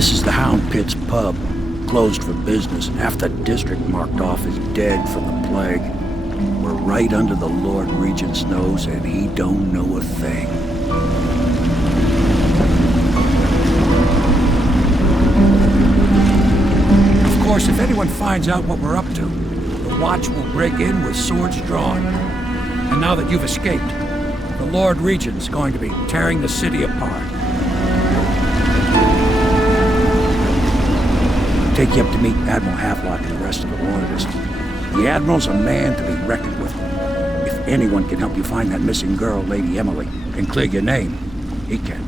This is the Hound Pit's pub, closed for business. Half the district marked off as dead from the plague. We're right under the Lord Regent's nose, and he don't know a thing. Of course, if anyone finds out what we're up to, the Watch will break in with swords drawn. And now that you've escaped, the Lord Regent's going to be tearing the city apart. Take you up to meet Admiral Havelock and the rest of the Loyalists. The Admiral's a man to be reckoned with. If anyone can help you find that missing girl, Lady Emily, and clear your name, he can.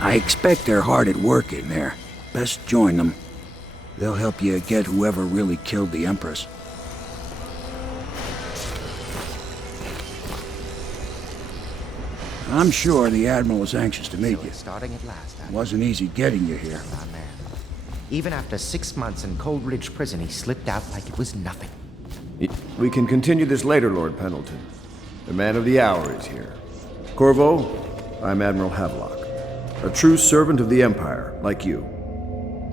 I expect they're hard at work in there. Best join them. They'll help you get whoever really killed the Empress. I'm sure the Admiral was anxious to meet you. Starting at last, It wasn't easy getting you here. Ah, man. Even after 6 months in Cold Ridge Prison, he slipped out like it was nothing. We can continue this later, Lord Pendleton. The man of the hour is here. Corvo, I'm Admiral Havelock. A true servant of the Empire, like you.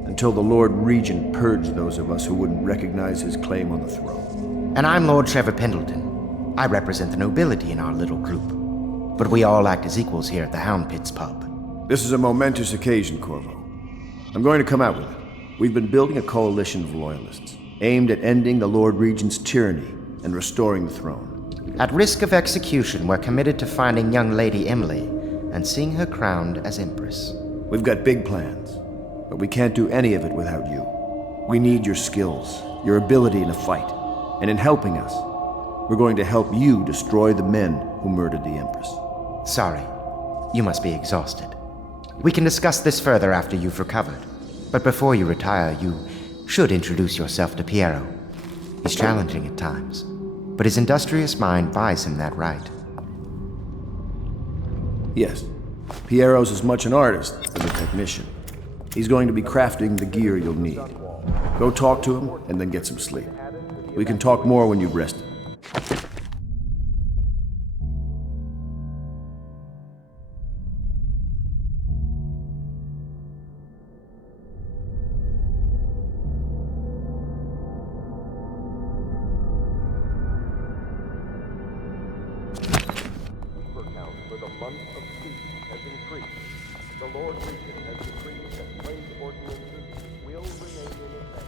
Until the Lord Regent purged those of us who wouldn't recognize his claim on the throne. And I'm Lord Trevor Pendleton. I represent the nobility in our little group. But we all act as equals here at the Hound Pit's pub. This is a momentous occasion, Corvo. I'm going to come out with it. We've been building a coalition of loyalists, aimed at ending the Lord Regent's tyranny and restoring the throne. At risk of execution, we're committed to finding young Lady Emily and seeing her crowned as Empress. We've got big plans, but we can't do any of it without you. We need your skills, your ability in a fight, and in helping us, we're going to help you destroy the men who murdered the Empress. Sorry, you must be exhausted. We can discuss this further after you've recovered. But before you retire, you should introduce yourself to Piero. He's challenging at times, but his industrious mind buys him that right. Yes, Piero's as much an artist as a technician. He's going to be crafting the gear you'll need. Go talk to him, and then get some sleep. We can talk more when you've rested. For the month of peace has increased. The Lord Regent has decreed that plague ordinances will remain in effect.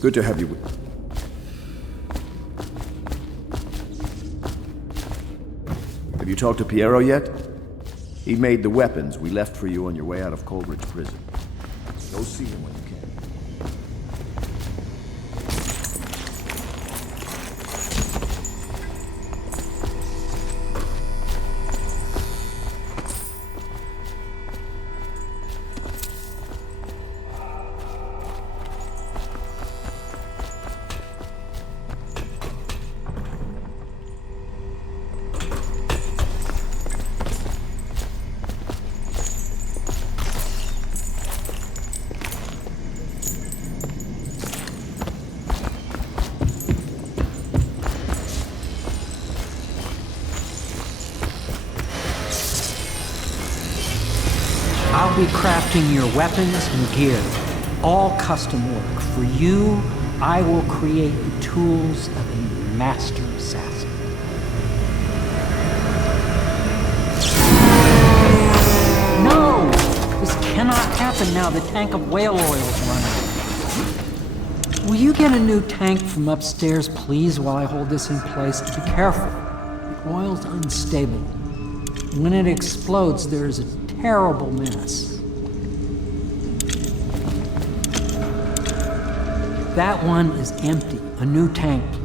Good to have you with. Have you talked to Piero yet? He made the weapons we left for you on your way out of Coleridge Prison. Go see him when you can. I'll be crafting your weapons and gear, all custom work. For you, I will create the tools of a master assassin. No! This cannot happen now. The tank of whale oil is running. Will you get a new tank from upstairs, please, while I hold this in place? Be careful. The oil's unstable. When it explodes, there's a terrible mess. That one is empty. A new tank, please.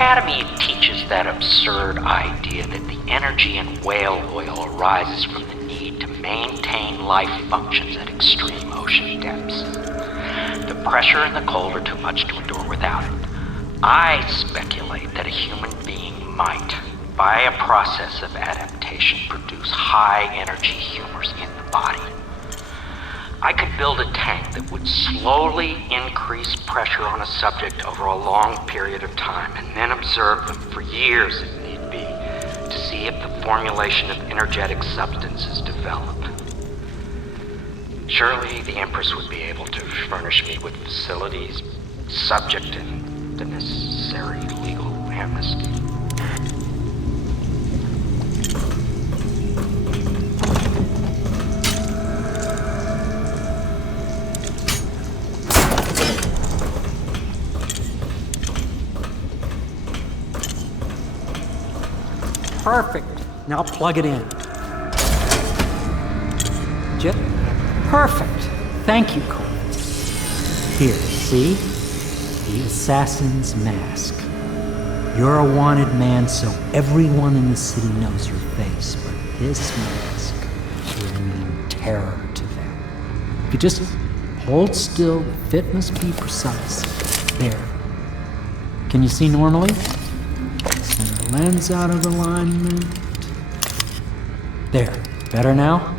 Academy teaches that absurd idea that the energy in whale oil arises from the need to maintain life functions at extreme ocean depths. The pressure and the cold are too much to endure without it. I speculate that a human being might, by a process of adaptation, produce high-energy humors in the body. I could build a tank that would slowly increase pressure on a subject over a long period of time and then observe them for years if need be to see if the formulation of energetic substances develop. Surely the Empress would be able to furnish me with facilities subject to the necessary legal amnesty. Perfect. Now plug it in. Perfect. Thank you, Cole. Here, see? The assassin's mask. You're a wanted man, so everyone in the city knows your face, but this mask will mean terror to them. If you just hold still, the fit must be precise. There. Can you see normally? Center lens out of alignment. There. Better now?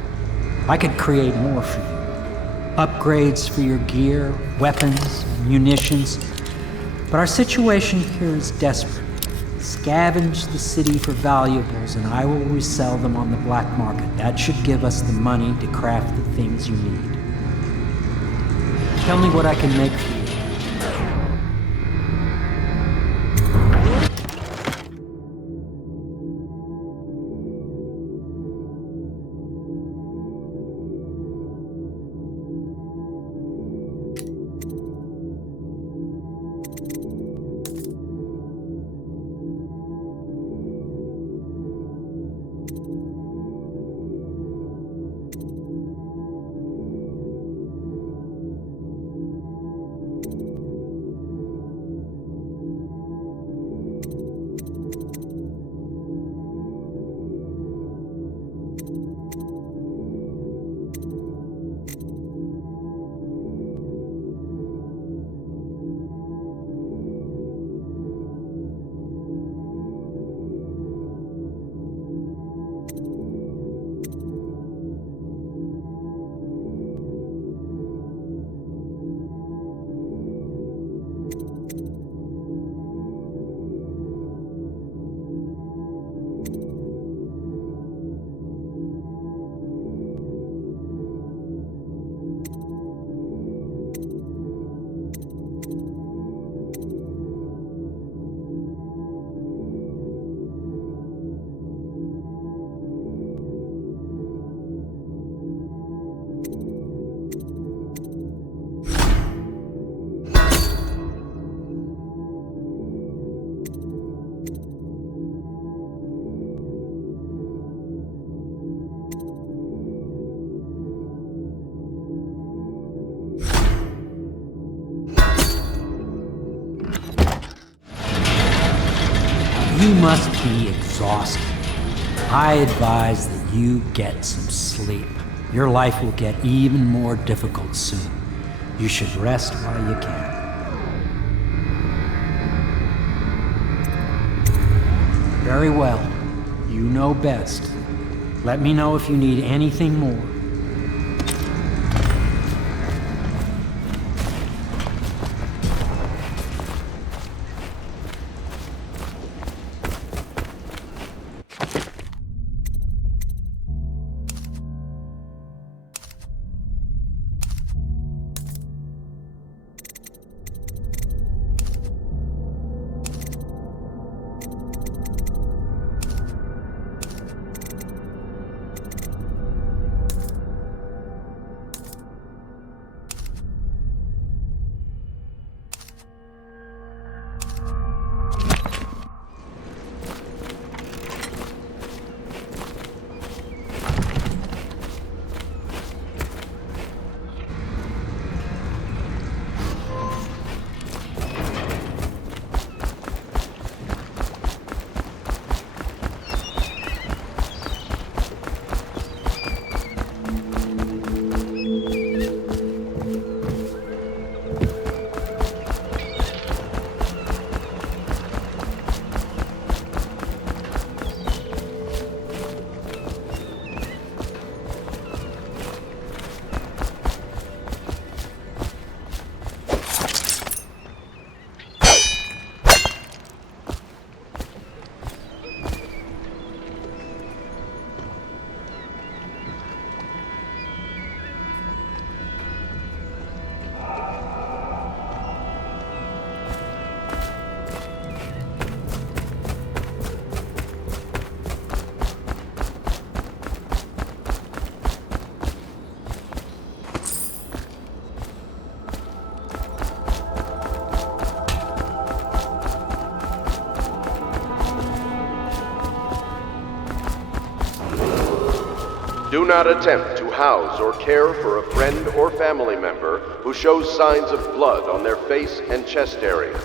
I could create more for you. Upgrades for your gear, weapons, munitions. But our situation here is desperate. Scavenge the city for valuables and I will resell them on the black market. That should give us the money to craft the things you need. Tell me what I can make for you. You must be exhausted. I advise that you get some sleep. Your life will get even more difficult soon. You should rest while you can. Very well. You know best. Let me know if you need anything more. Do not attempt to house or care for a friend or family member who shows signs of blood on their face and chest area.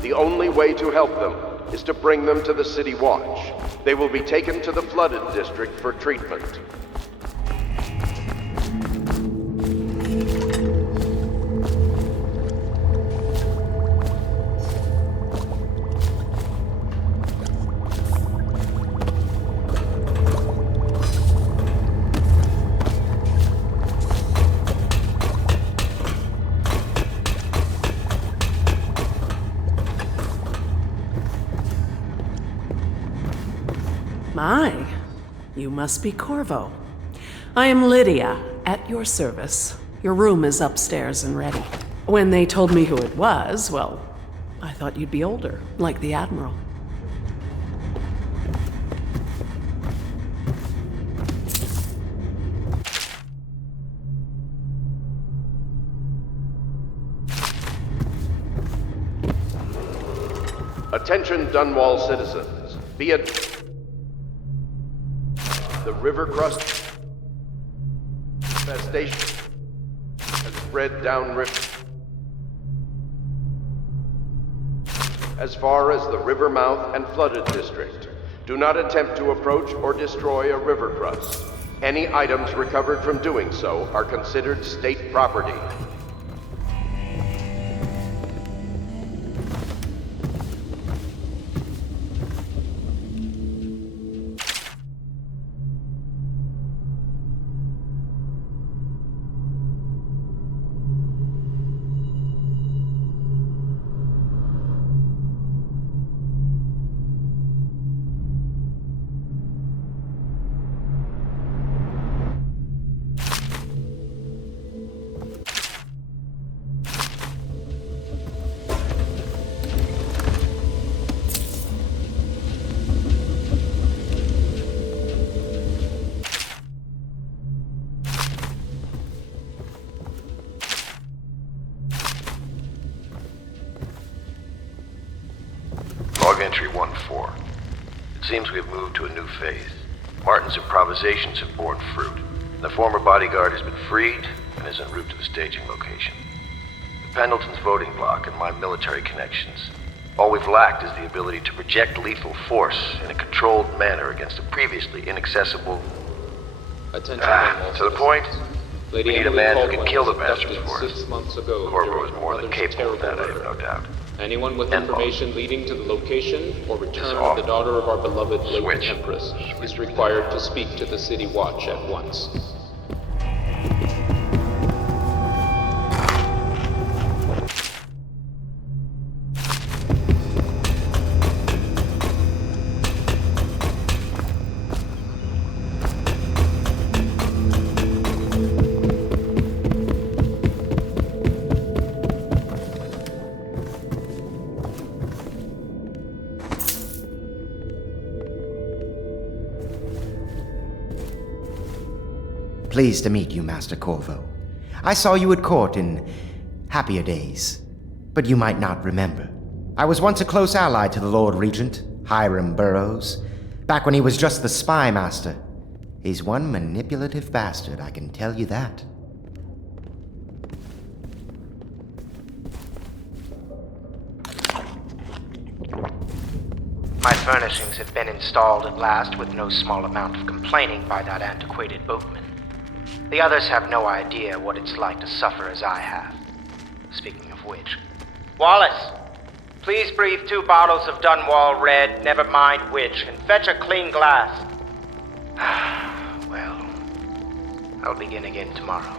The only way to help them is to bring them to the City Watch. They will be taken to the flooded district for treatment. My, you must be Corvo. I am Lydia, at your service. Your room is upstairs and ready. When they told me who it was, well, I thought you'd be older, like the Admiral. Attention Dunwall citizens. Be it the river crust infestation has spread downriver as far as the river mouth and flooded district. Do not attempt to approach or destroy a river crust. Any items recovered from doing so are considered state property. Log entry 1-4. It seems we've moved to a new phase. Martin's improvisations have borne fruit. The former bodyguard has been freed and is en route to the staging location. The Pendleton's voting bloc and my military connections. All we've lacked is the ability to project lethal force in a controlled manner against a previously inaccessible... Attention, to the point? Lady We need a Emily man who Caldwell can kill the was bastards abducted for us. 6 months ago Corvo during is more her than mother's capable of that, I terrible have no murder. doubt. Anyone with And information leading to the location or return off. of the daughter of our beloved late Switch. Empress is required to speak to the City Watch at once. Pleased to meet you, Master Corvo. I saw you at court in happier days, but you might not remember. I was once a close ally to the Lord Regent, Hiram Burroughs, back when he was just the spy master. He's one manipulative bastard, I can tell you that. My furnishings have been installed at last with no small amount of complaining by that antiquated boatman. The others have no idea what it's like to suffer as I have. Speaking of which... Wallace! Please breathe 2 bottles of Dunwall Red, never mind which, and fetch a clean glass. Well, I'll begin again tomorrow.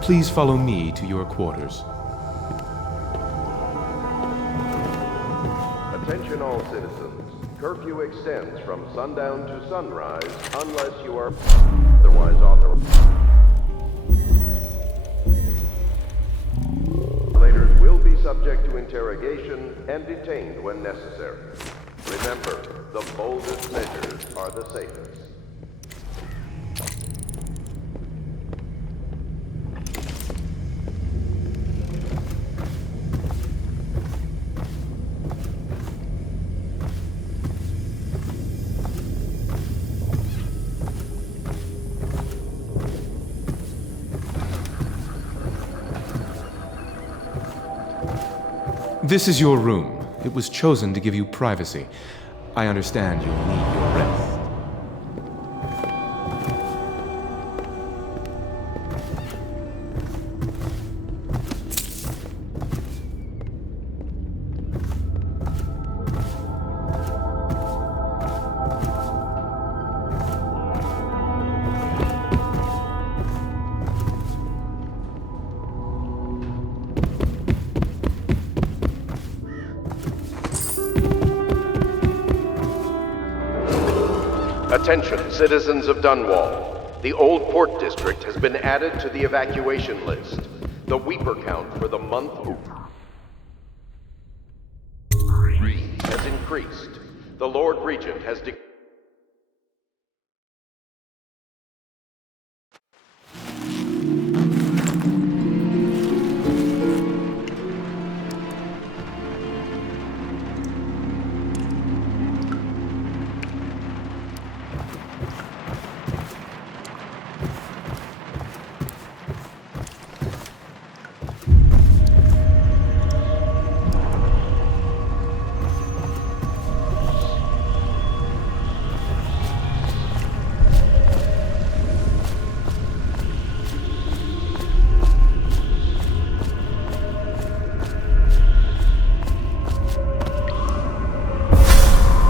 Please follow me to your quarters. Attention all citizens. Curfew extends from sundown to sunrise unless you are otherwise authorized. Violators will be subject to interrogation and detained when necessary. Remember, the boldest measures are the safest. This is your room. It was chosen to give you privacy. I understand you'll need your rest. Attention, citizens of Dunwall. The Old Port District has been added to the evacuation list. The Weeper count for the month has increased. The Lord Regent has declared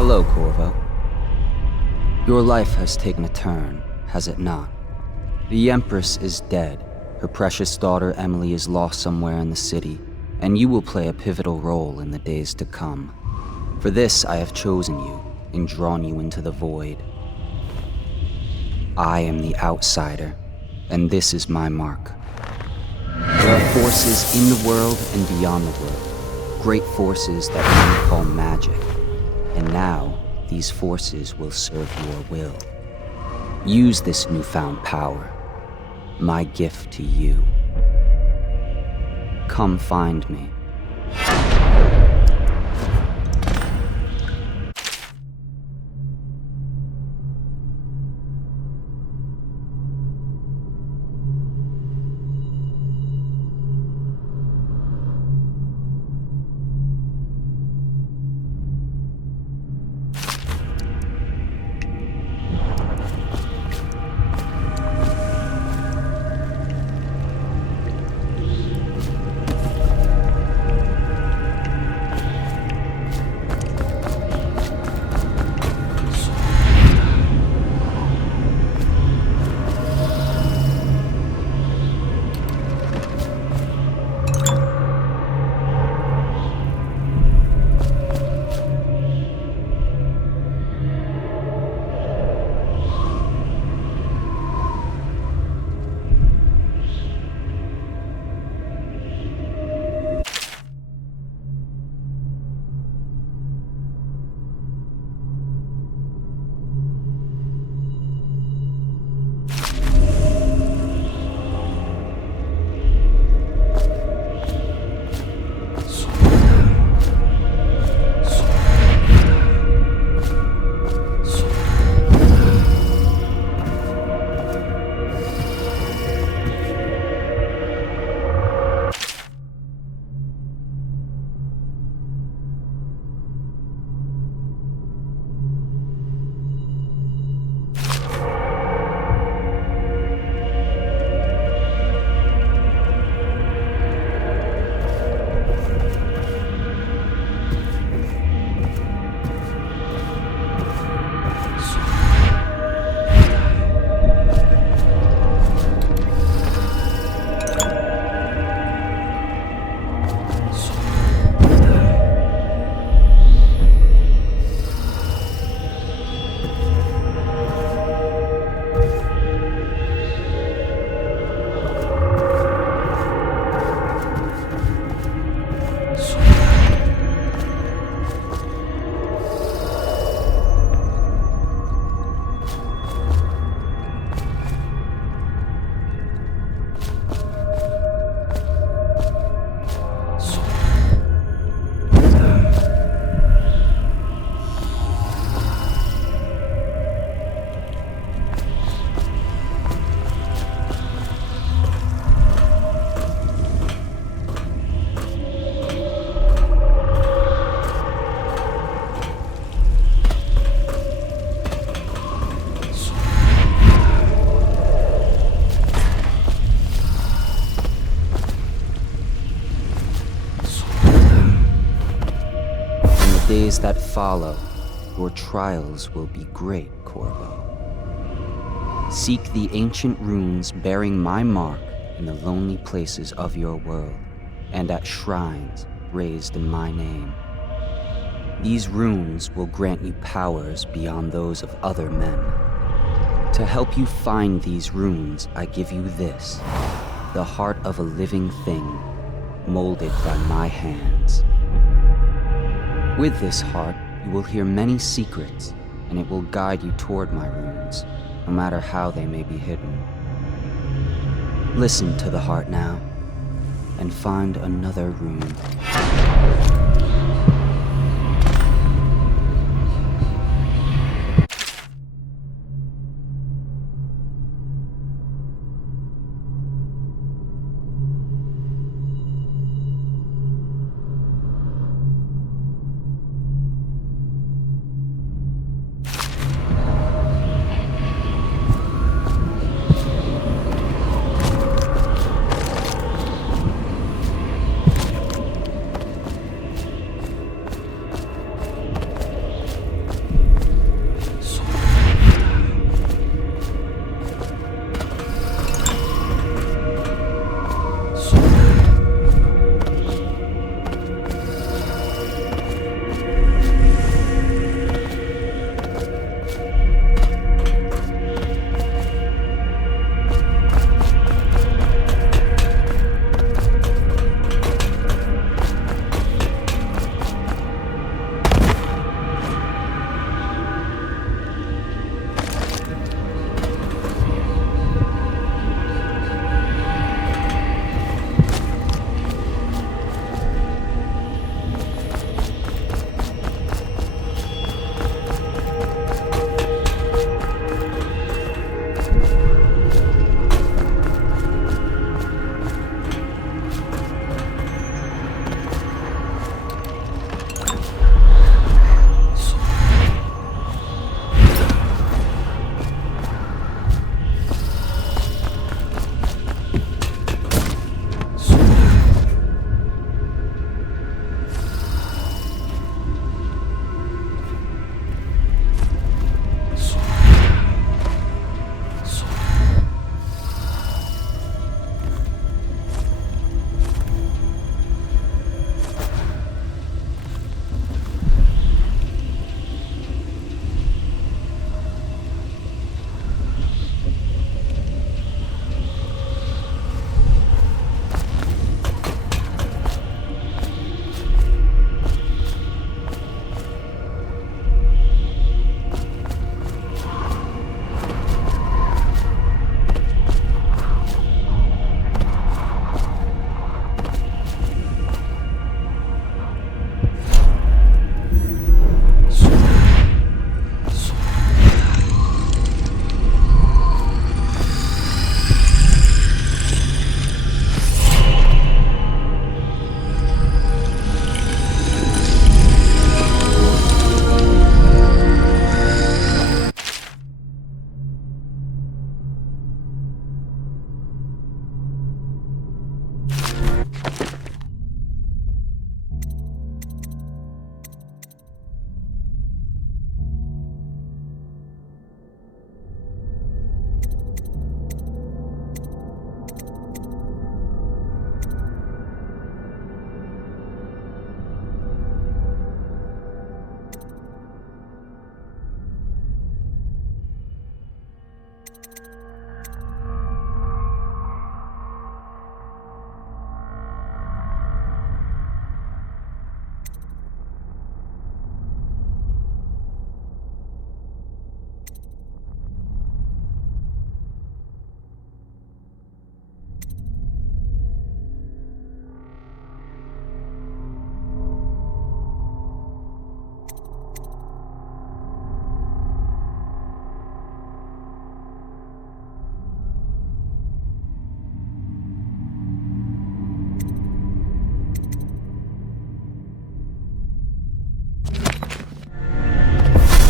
Hello, Corvo. Your life has taken a turn, has it not? The Empress is dead. Her precious daughter Emily is lost somewhere in the city, and you will play a pivotal role in the days to come. For this, I have chosen you and drawn you into the void. I am the outsider, and this is my mark. There are forces in the world and beyond the world, great forces that men call magic. And now, these forces will serve your will. Use this newfound power, my gift to you. Come find me. days that follow, your trials will be great, Corvo. Seek the ancient runes bearing my mark in the lonely places of your world, and at shrines raised in my name. These runes will grant you powers beyond those of other men. To help you find these runes, I give you this, the heart of a living thing, molded by my hands. With this heart, you will hear many secrets, and it will guide you toward my runes, no matter how they may be hidden. Listen to the heart now, and find another rune.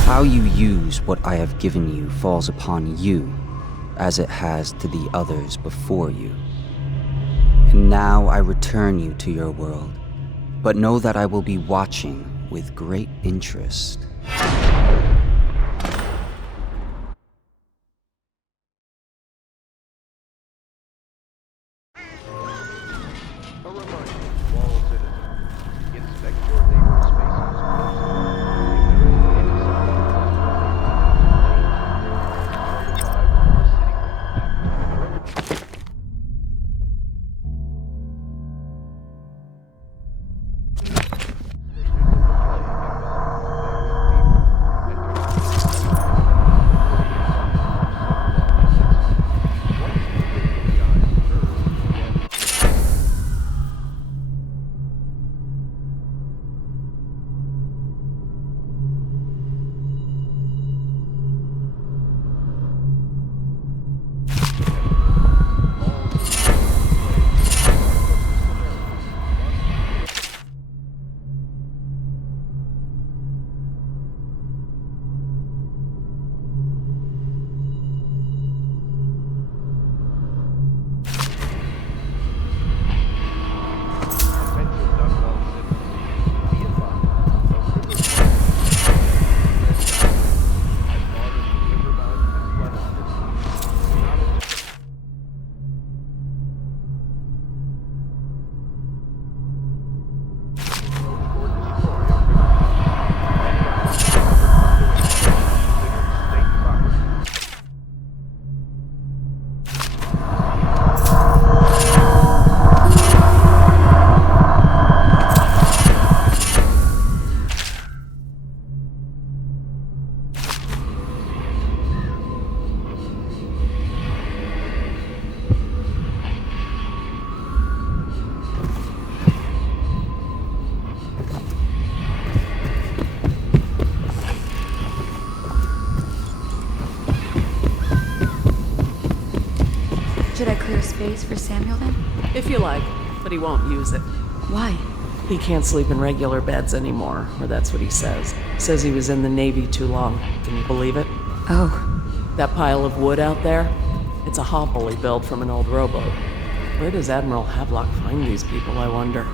How you use what I have given you falls upon you, as it has to the others before you. And now I return you to your world, but know that I will be watching with great interest. A reminder to all citizens, inspect your neighbor's spaces closely. If there is any sign of Should I clear space for Samuel then? If you like, but he won't use it. Why? He can't sleep in regular beds anymore, or that's what he says. Says he was in the Navy too long. Can you believe it? Oh. That pile of wood out there? It's a hovel he built from an old rowboat. Where does Admiral Havelock find these people, I wonder?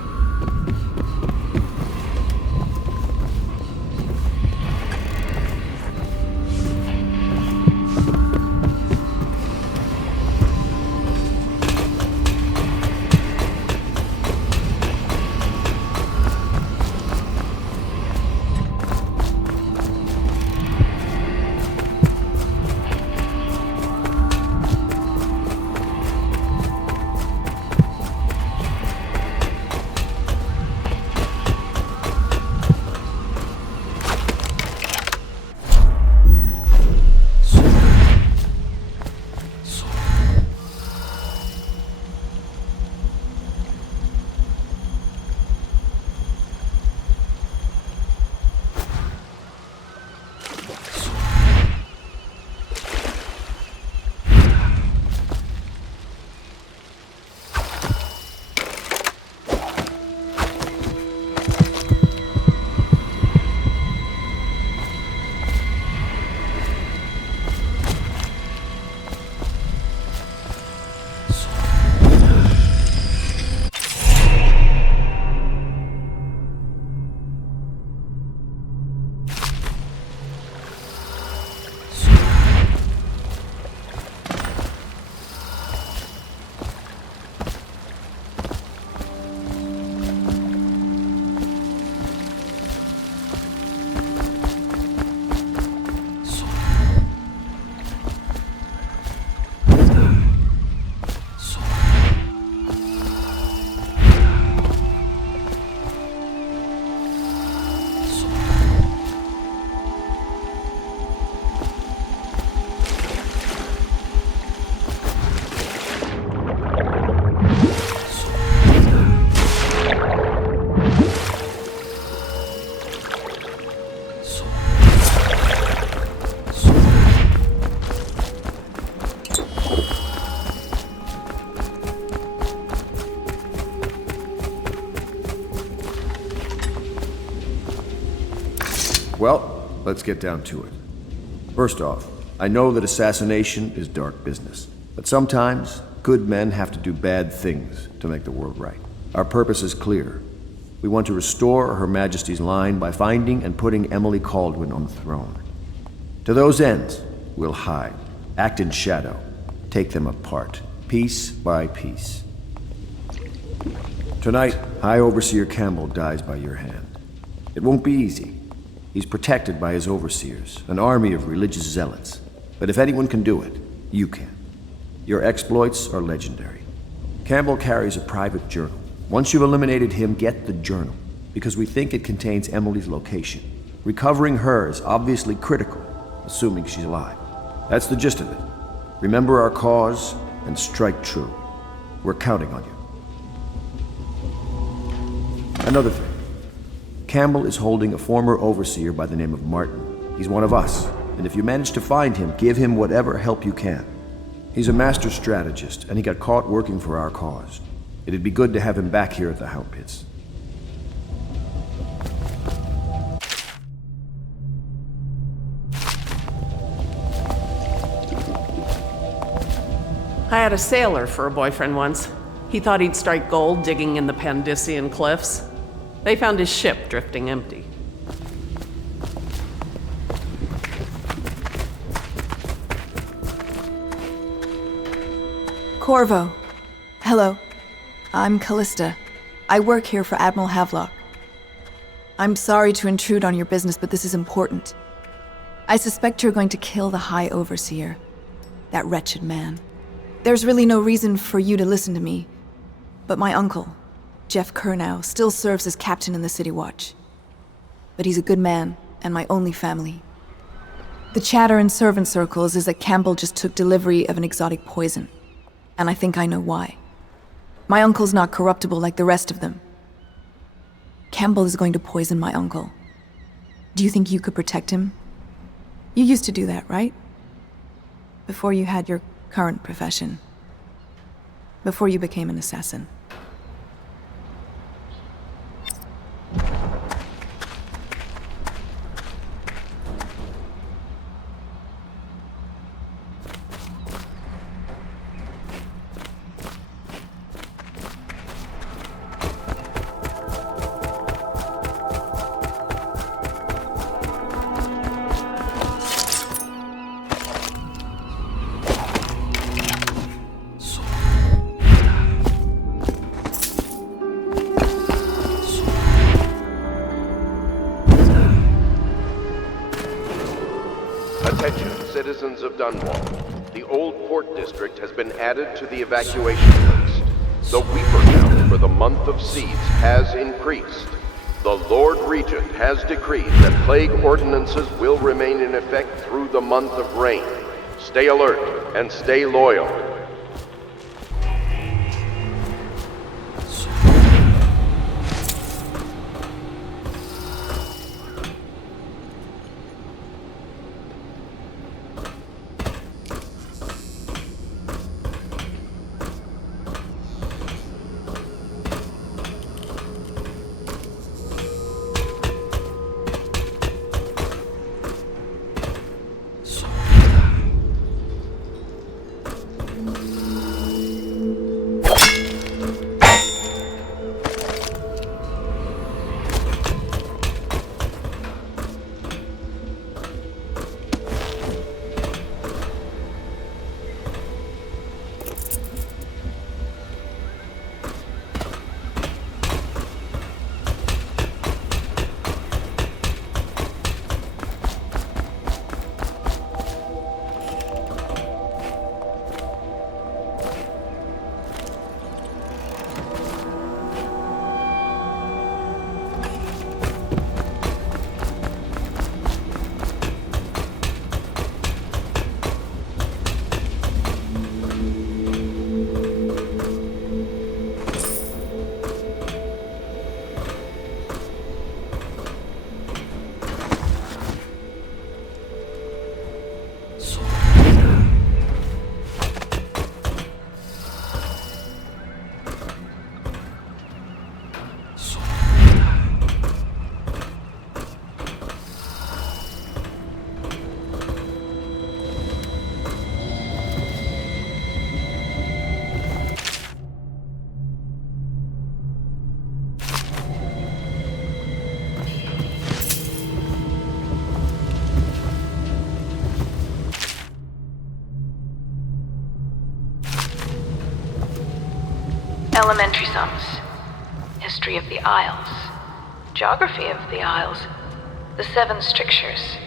Well, let's get down to it. First off, I know that assassination is dark business, but sometimes good men have to do bad things to make the world right. Our purpose is clear. We want to restore Her Majesty's line by finding and putting Emily Kaldwin on the throne. To those ends, we'll hide, act in shadow, take them apart, piece by piece. Tonight, High Overseer Campbell dies by your hand. It won't be easy. He's protected by his overseers, an army of religious zealots. But if anyone can do it, you can. Your exploits are legendary. Campbell carries a private journal. Once you've eliminated him, get the journal, because we think it contains Emily's location. Recovering her is obviously critical, assuming she's alive. That's the gist of it. Remember our cause and strike true. We're counting on you. Another thing. Campbell is holding a former overseer by the name of Martin. He's one of us, and if you manage to find him, give him whatever help you can. He's a master strategist, and he got caught working for our cause. It'd be good to have him back here at the Hound Pits. I had a sailor for a boyfriend once. He thought he'd strike gold digging in the Pandician cliffs. They found his ship drifting empty. Corvo. Hello. I'm Callista. I work here for Admiral Havelock. I'm sorry to intrude on your business, but this is important. I suspect you're going to kill the High Overseer. That wretched man. There's really no reason for you to listen to me, but my uncle, Jeff Kernow, still serves as captain in the City Watch. But he's a good man, and my only family. The chatter in servant circles is that Campbell just took delivery of an exotic poison, and I think I know why. My uncle's not corruptible like the rest of them. Campbell is going to poison my uncle. Do you think you could protect him? You used to do that, right? Before you had your current profession. Before you became an assassin. Attention, citizens of Dunwall. The Old Port District has been added to the evacuation list. The Weeper count for the month of Seeds has increased. The Lord Regent has decreed that plague ordinances will remain in effect through the month of rain. Stay alert and stay loyal. Elementary sums. History of the Isles. Geography of the Isles. The Seven Strictures.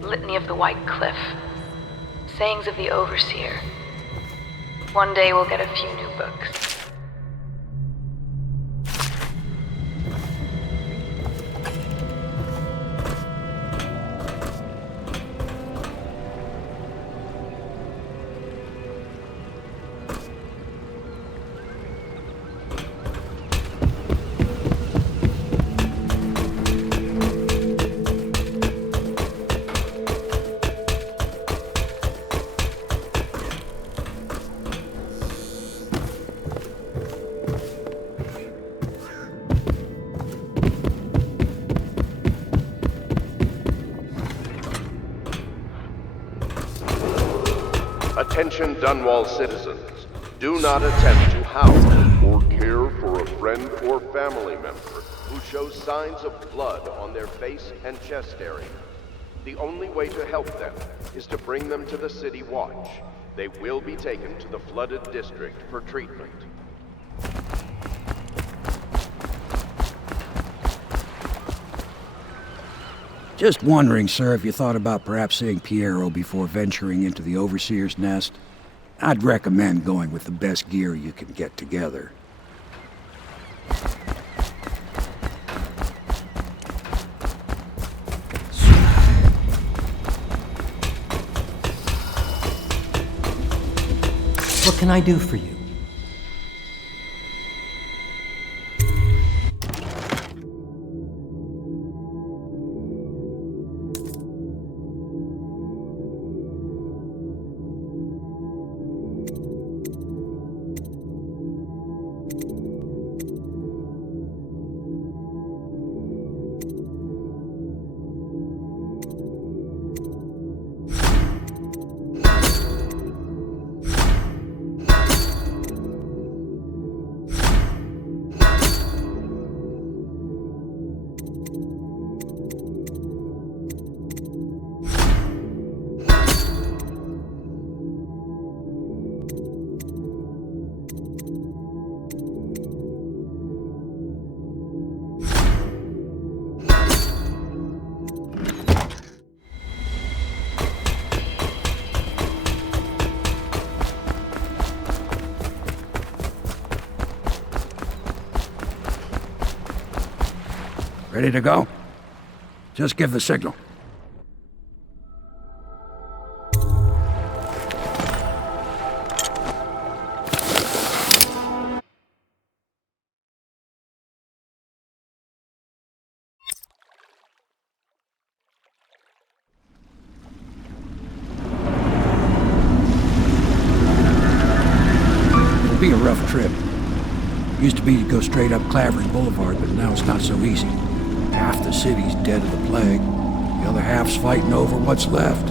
Litany of the White Cliff. Sayings of the Overseer. One day we'll get a few new books. Attention Dunwall citizens. Do not attempt to house or care for a friend or family member who shows signs of blood on their face and chest area. The only way to help them is to bring them to the City Watch. They will be taken to the flooded district for treatment. Just wondering, sir, if you thought about perhaps seeing Piero before venturing into the Overseer's nest. I'd recommend going with the best gear you can get together. What can I do for you? Ready to go? Just give the signal. It'll be a rough trip. Used to be to go straight up Clavering Boulevard, but now it's not so easy. Half the city's dead of the plague. The other half's fighting over what's left.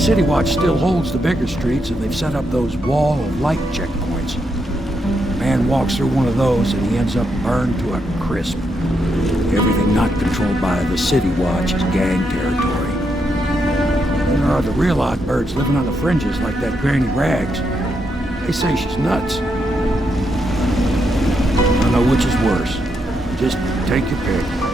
City Watch still holds the bigger streets, and they've set up those wall of light checkpoints. A man walks through one of those, and he ends up burned to a crisp. Everything not controlled by the City Watch is gang territory. Then there are the real odd birds living on the fringes like that Granny Rags. They say she's nuts. I don't know which is worse. Just take your pick.